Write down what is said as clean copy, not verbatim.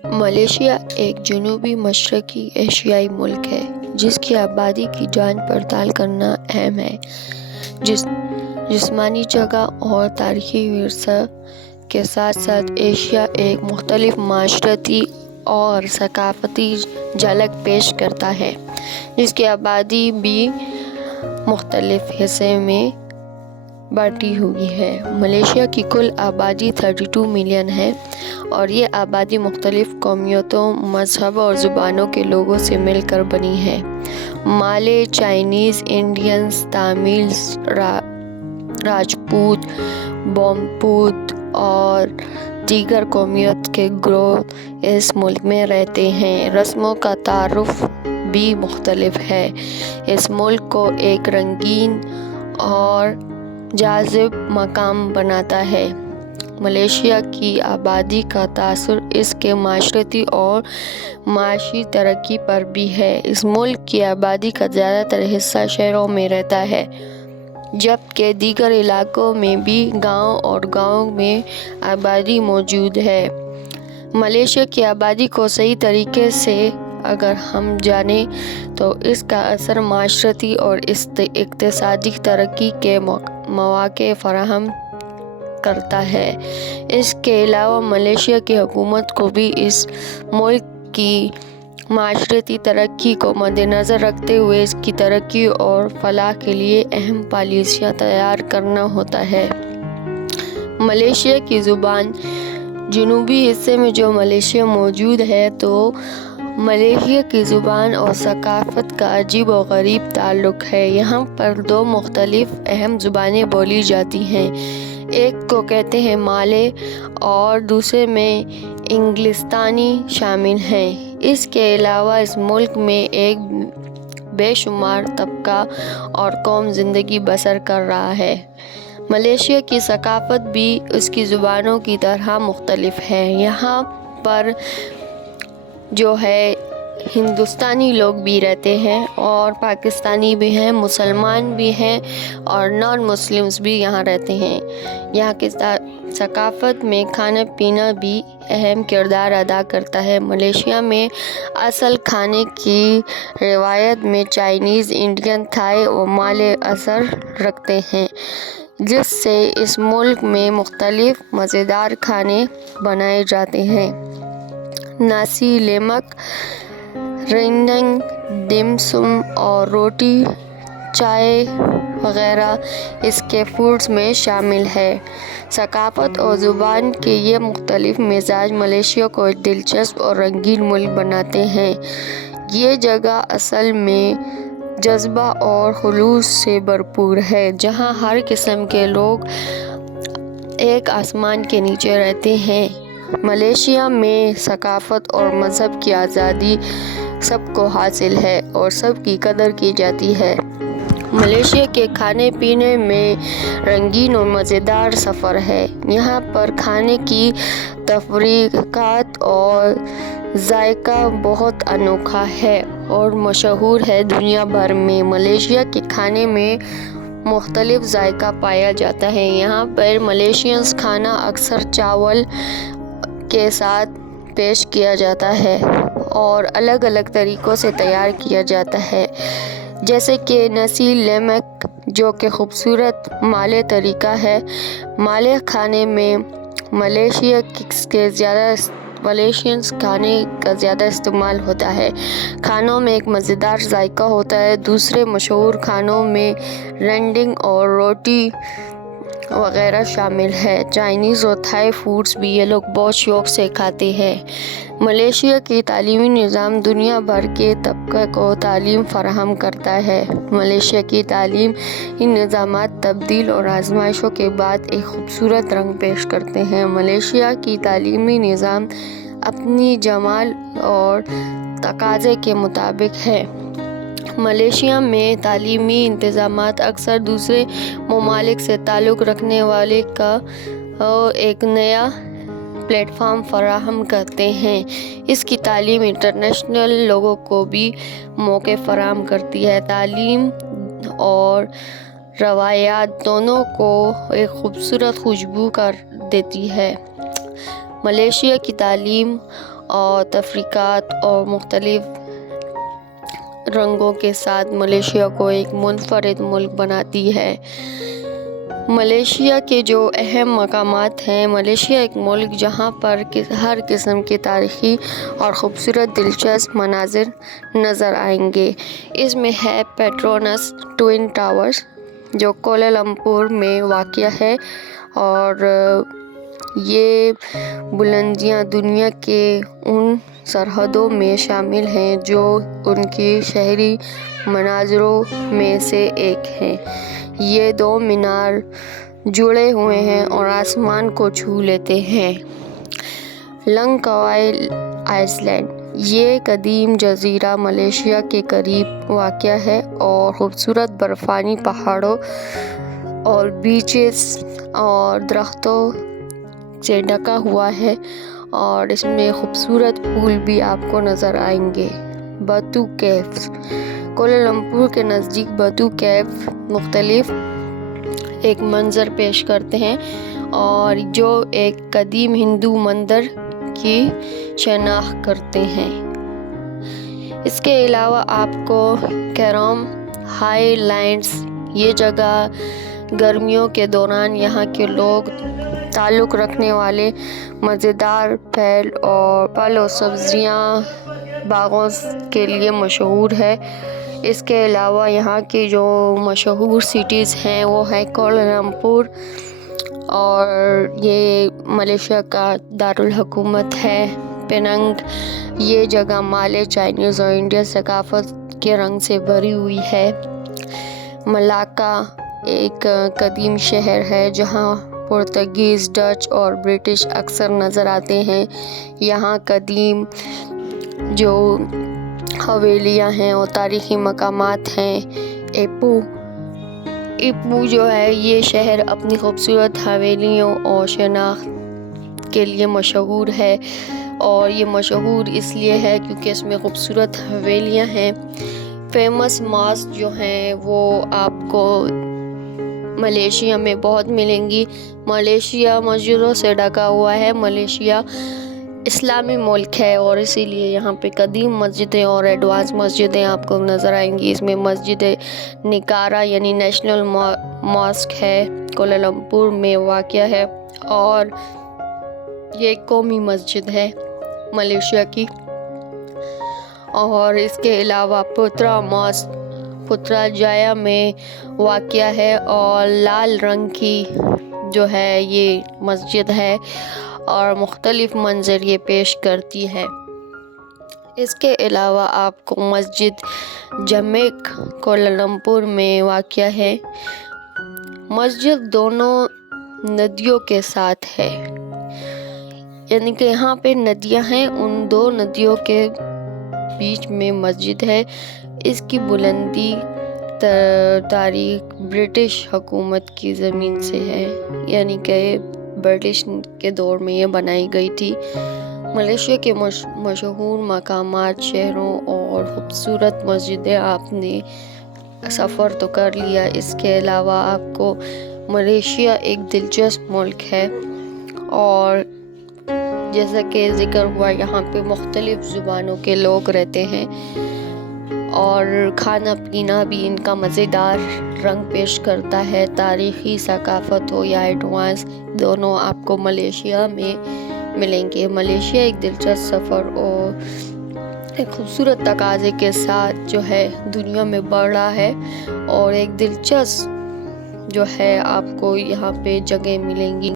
Malaysia ایک جنوبی مشرقی ایشیائی ملک ہے جس کی آبادی کی جانچ پڑتال کرنا اہم ہے۔ جسمانی جگہ اور تاریخی ورثہ کے ساتھ ساتھ ایشیا ایک مختلف معاشرتی اور ثقافتی جھلک پیش کرتا ہے جس کی آبادی بھی مختلف حصوں میں بٹی ہوئی ہے۔ ملیشیا کی کل آبادی 32 ملین ہے اور یہ آبادی مختلف قومیتوں، مذہب اور زبانوں کے لوگوں سے مل کر بنی ہے۔ مالے، چائنیز، انڈینز، تاملز، راجپوت، بومپوت اور دیگر قومیت کے گروہ اس ملک میں رہتے ہیں۔ رسموں کا تعارف بھی مختلف ہے۔ اس ملک کو ایک رنگین اور جاذب مقام بناتا ہے۔ ملیشیا کی آبادی کا تاثر اس کے معاشرتی اور معاشی ترقی پر بھی ہے۔ اس ملک کی آبادی کا زیادہ تر حصہ شہروں میں رہتا ہے جبکہ دیگر علاقوں میں بھی گاؤں میں آبادی موجود ہے۔ ملیشیا کی آبادی کو صحیح طریقے سے اگر ہم جانیں تو اس کا اثر معاشرتی اور اقتصادی ترقی کے مواقع فراہم کرتا ہے۔ اس کے علاوہ ملیشیا کی حکومت کو بھی اس ملک کی معاشرتی ترقی کو مدنظر رکھتے ہوئے اس کی ترقی اور فلاح کے لیے اہم پالیسیاں تیار کرنا ہوتا ہے۔ ملیشیا کی زبان جنوبی حصے میں جو ملیشیا موجود ہے تو ملیشیا کی زبان اور ثقافت کا عجیب و غریب تعلق ہے۔ یہاں پر دو مختلف اہم زبانیں بولی جاتی ہیں، ایک کو کہتے ہیں مالے اور دوسرے میں انگلستانی شامل ہے۔ اس کے علاوہ اس ملک میں ایک بے شمار طبقہ اور قوم زندگی بسر کر رہا ہے۔ ملیشیا کی ثقافت بھی اس کی زبانوں کی طرح مختلف ہے۔ یہاں پر جو ہے ہندوستانی لوگ بھی رہتے ہیں اور پاکستانی بھی ہیں، مسلمان بھی ہیں اور نان مسلمز بھی یہاں رہتے ہیں۔ یہاں کی ثقافت میں کھانا پینا بھی اہم کردار ادا کرتا ہے۔ ملیشیا میں اصل کھانے کی روایت میں چائنیز، انڈین، تھائی اور مالے اثر رکھتے ہیں جس سے اس ملک میں مختلف مزیدار کھانے بنائے جاتے ہیں۔ ناسی لیمک، رینڈنگ، ڈم سم اور روٹی، چائے وغیرہ اس کے فوڈز میں شامل ہے۔ ثقافت اور زبان کے یہ مختلف مزاج ملیشیا کو ایک دلچسپ اور رنگین ملک بناتے ہیں۔ یہ جگہ اصل میں جذبہ اور خلوص سے بھرپور ہے جہاں ہر قسم کے لوگ ایک آسمان کے نیچے رہتے ہیں۔ ملیشیا میں ثقافت اور مذہب کی آزادی سب کو حاصل ہے اور سب کی قدر کی جاتی ہے۔ ملیشیا کے کھانے پینے میں رنگین اور مزیدار سفر ہے۔ یہاں پر کھانے کی تفریقات اور ذائقہ بہت انوکھا ہے اور مشہور ہے دنیا بھر میں۔ ملیشیا کے کھانے میں مختلف ذائقہ پایا جاتا ہے۔ یہاں پر ملیشین کھانا اکثر چاول کے ساتھ پیش کیا جاتا ہے اور الگ الگ طریقوں سے تیار کیا جاتا ہے جیسے کہ ناسی لیمک جو کہ خوبصورت مالے طریقہ ہے۔ مالے کھانے میں ملیشین کھانے کا زیادہ استعمال ہوتا ہے۔ کھانوں میں ایک مزیدار ذائقہ ہوتا ہے۔ دوسرے مشہور کھانوں میں رینڈنگ اور روٹی وغیرہ شامل ہے۔ چائنیز اور تھائی فوڈز بھی یہ لوگ بہت شوق سے کھاتے ہیں۔ ملیشیا کی تعلیمی نظام دنیا بھر کے طبقے کو تعلیم فراہم کرتا ہے۔ ملیشیا کی تعلیمی نظامات تبدیل اور آزمائشوں کے بعد ایک خوبصورت رنگ پیش کرتے ہیں۔ ملیشیا کی تعلیمی نظام اپنی جمال اور تقاضے کے مطابق ہے۔ ملیشیا میں تعلیمی انتظامات اکثر دوسرے ممالک سے تعلق رکھنے والے کا ایک نیا پلیٹ فارم فراہم کرتے ہیں۔ اس کی تعلیم انٹرنیشنل لوگوں کو بھی موقع فراہم کرتی ہے۔ تعلیم اور روایات دونوں کو ایک خوبصورت خوشبو دیتی ہے۔ ملیشیا کی تعلیم اور تفریقات اور مختلف رنگوں کے ساتھ ملیشیا کو ایک منفرد ملک بناتی ہے۔ ملیشیا کے جو اہم مقامات ہیں، ملیشیا ایک ملک جہاں پر ہر قسم کے تاریخی اور خوبصورت دلچسپ مناظر نظر آئیں گے۔ اس میں ہے پیٹرونس ٹوئن ٹاورز جو کوالالمپور میں واقع ہے، اور یہ بلندیاں دنیا کے ان سرحدوں میں شامل ہیں جو ان کی شہری مناظروں میں سے ایک ہیں۔ یہ 2 مینار جڑے ہوئے ہیں اور آسمان کو چھو لیتے ہیں۔ لنکاوئی آئس لینڈ، یہ قدیم جزیرہ ملیشیا کے قریب واقع ہے اور خوبصورت برفانی پہاڑوں اور بیچز اور درختوں سے ڈھکا ہوا ہے، اور اس میں خوبصورت پھول بھی آپ کو نظر آئیں گے۔ باتو کیوز، کوالالمپور کے نزدیک باتو کیو مختلف ایک منظر پیش کرتے ہیں اور جو ایک قدیم ہندو مندر کی شناخت کرتے ہیں۔ اس کے علاوہ آپ کو کیروم ہائی لینڈز، یہ جگہ گرمیوں کے دوران یہاں کے لوگ تعلق رکھنے والے مزیدار پھل اور سبزیاں باغوں کے لیے مشہور ہے۔ اس کے علاوہ یہاں کی جو مشہور سٹیز ہیں وہ ہے کوالالمپور، اور یہ ملیشیا کا دارالحکومت ہے۔ پیننگ، یہ جگہ مالے، چائنیز اور انڈین ثقافت کے رنگ سے بھری ہوئی ہے۔ ملاکا ایک قدیم شہر ہے جہاں پرتگیز، ڈچ اور برٹش اکثر نظر آتے ہیں۔ یہاں قدیم جو حویلیاں ہیں اور تاریخی مقامات ہیں۔ ایپو جو ہے یہ شہر اپنی خوبصورت حویلیوں اور شناخت کے لیے مشہور ہے، اور یہ مشہور اس لیے ہے کیونکہ اس میں خوبصورت حویلیاں ہیں۔ فیمس ماسک جو ہیں وہ آپ کو ملیشیا میں بہت ملیں گی۔ ملیشیا مسجدوں سے ڈھکا ہوا ہے۔ ملیشیا اسلامی ملک ہے اور اسی لیے یہاں پہ قدیم مسجدیں اور ایڈوانس مسجدیں آپ کو نظر آئیں گی۔ اس میں مسجد نکارا یعنی نیشنل ماسک ہے، کوالالمپور میں واقع ہے، اور یہ ایک قومی مسجد ہے ملیشیا کی۔ اور اس کے علاوہ پترا ماسک پترا جایا میں واقع ہے، اور لال رنگ کی جو ہے یہ مسجد ہے اور مختلف منظر یہ پیش کرتی ہے۔ اس کے علاوہ آپ کو مسجد جمیک کوالالمپور میں واقع ہے۔ مسجد دونوں ندیوں کے ساتھ ہے، یعنی کہ یہاں پہ ندیاں ہیں، ان 2 ندیوں کے بیچ میں مسجد ہے۔ اس کی بلندی تاریخ برٹش حکومت کی زمین سے ہے، یعنی کہ برٹش کے دور میں یہ بنائی گئی تھی۔ ملیشیا کے مشہور مقامات، شہروں اور خوبصورت مسجدیں آپ نے سفر تو کر لیا۔ اس کے علاوہ آپ کو ملیشیا ایک دلچسپ ملک ہے، اور جیسا کہ ذکر ہوا یہاں پہ مختلف زبانوں کے لوگ رہتے ہیں، اور کھانا پینا بھی ان کا مزیدار رنگ پیش کرتا ہے۔ تاریخی ثقافت ہو یا ایڈوانس، دونوں آپ کو ملیشیا میں ملیں گے۔ ملیشیا ایک دلچسپ سفر اور ایک خوبصورت تقاضے کے ساتھ جو ہے دنیا میں بڑھ رہا ہے، اور ایک دلچسپ جو ہے آپ کو یہاں پہ جگہ ملیں گی۔